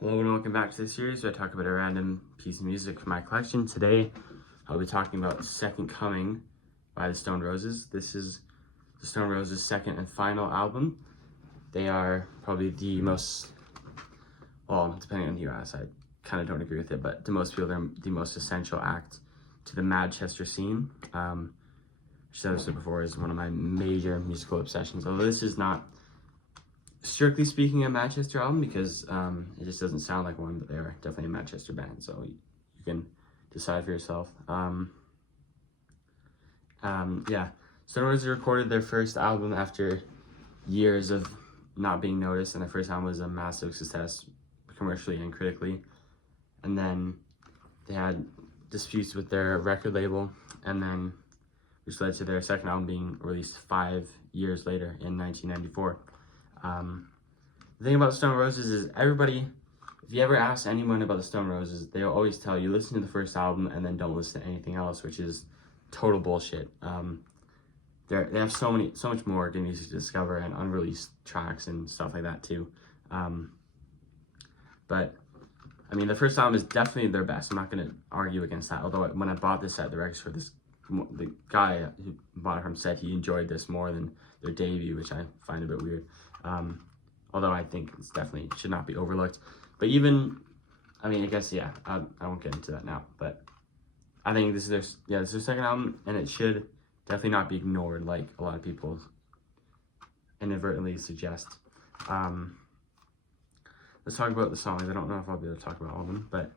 Hello and welcome back to the series where I talk about a random piece of music from my collection. Today, I'll be talking about Second Coming by the Stone Roses. This is the Stone Roses' second and final album. They are probably the most, well, depending on who you ask, I kind of don't agree with it, but to most people, they're the most essential act to the Manchester scene, which I've said before is one of my major musical obsessions. Although this is not strictly speaking a Manchester album because it just doesn't sound like one, but they are definitely a Manchester band, so you can decide for yourself. Yeah, Stone Roses recorded their first album after years of not being noticed, and their first album was a massive success commercially and critically. And then they had disputes with their record label, and then which led to their second album being released 5 years later in 1994. The thing about Stone Roses is everybody, if you ever ask anyone about the Stone Roses, they'll always tell you listen to the first album and then don't listen to anything else, which is total bullshit. They have so much more good music to discover and unreleased tracks and stuff like that too. But I mean, the first album is definitely their best. I'm not going to argue against that. Although when I bought this at the record store, the guy who bought it from said he enjoyed this more than their debut, which I find a bit weird. Although I think it's definitely should not be overlooked. But even, I mean, I guess, yeah, I won't get into that now. But I think this is their second album, and it should definitely not be ignored like a lot of people inadvertently suggest. Let's talk about the songs. I don't know if I'll be able to talk about all of them, but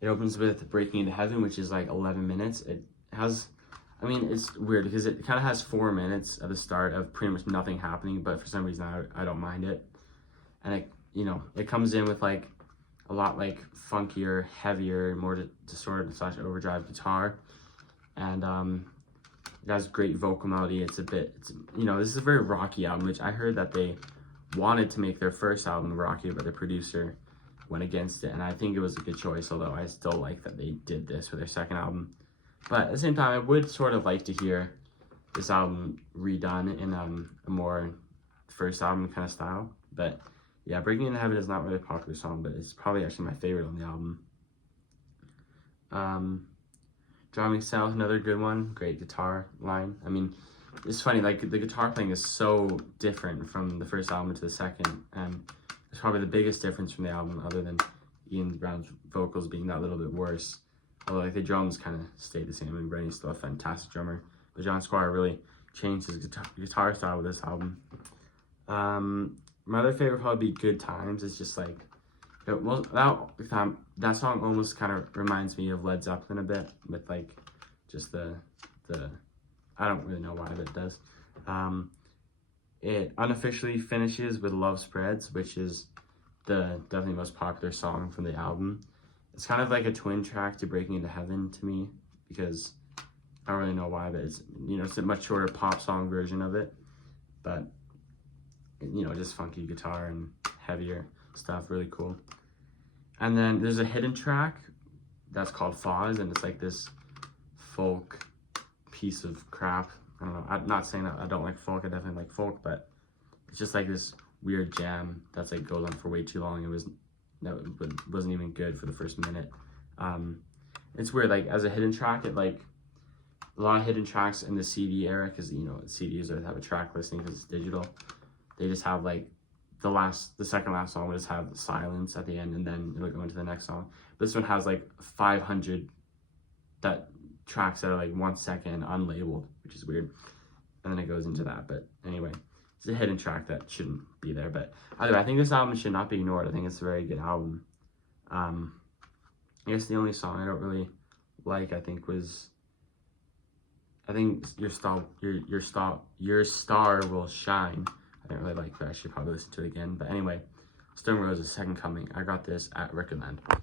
it opens with Breaking Into Heaven, which is like 11 minutes. It has, I mean, it's weird because it kind of has 4 minutes at the start of pretty much nothing happening, but for some reason I don't mind it. And it comes in with like a lot like funkier, heavier, more distorted / overdrive guitar, and it has great vocal melody. It's this is a very rocky album, which I heard that they wanted to make their first album rocky, but the producer went against it, and I think it was a good choice, although I still like that they did this for their second album. But at the same time, I would sort of like to hear this album redone in a more first album kind of style. But yeah, Breaking Into Heaven is not really a popular song, but it's probably actually my favorite on the album. Driving South, another good one. Great guitar line. I mean, it's funny, like the guitar playing is so different from the first album to the second, and it's probably the biggest difference from the album, other than Ian Brown's vocals being that little bit worse. Although like the drums kind of stayed the same. I mean, Brenny's still a fantastic drummer, but John Squire really changed his guitar style with this album. My other favorite would probably be Good Times. It's just like, that song almost kind of reminds me of Led Zeppelin a bit, with like just the I don't really know why, but it does. It unofficially finishes with Love Spreads, which is the definitely most popular song from the album. It's kind of like a twin track to Breaking Into Heaven to me, because I don't really know why, but it's a much shorter pop song version of it, but just funky guitar and heavier stuff, really cool. And then there's a hidden track that's called Foz, and it's like this folk piece of crap. I don't know, I'm not saying that I don't like folk, I definitely like folk, but it's just like this weird jam that's like goes on for way too long. It wasn't even good for the first minute. It's weird, like as a hidden track, it like a lot of hidden tracks in the CD era, because CDs always have a track listing because it's digital. They just have like the second last song will just have silence at the end, and then it'll go into the next song. But this one has like 500 tracks that are like 1 second unlabeled, which is weird. And then it goes into that. But anyway, it's a hidden track that shouldn't be there. But either way, I think this album should not be ignored. I think it's a very good album. I guess the only song I don't really like, I think Your Star Will Shine. I didn't really like that. I should probably listen to it again. But anyway, Stone Roses' Second Coming. I got this at Recordland.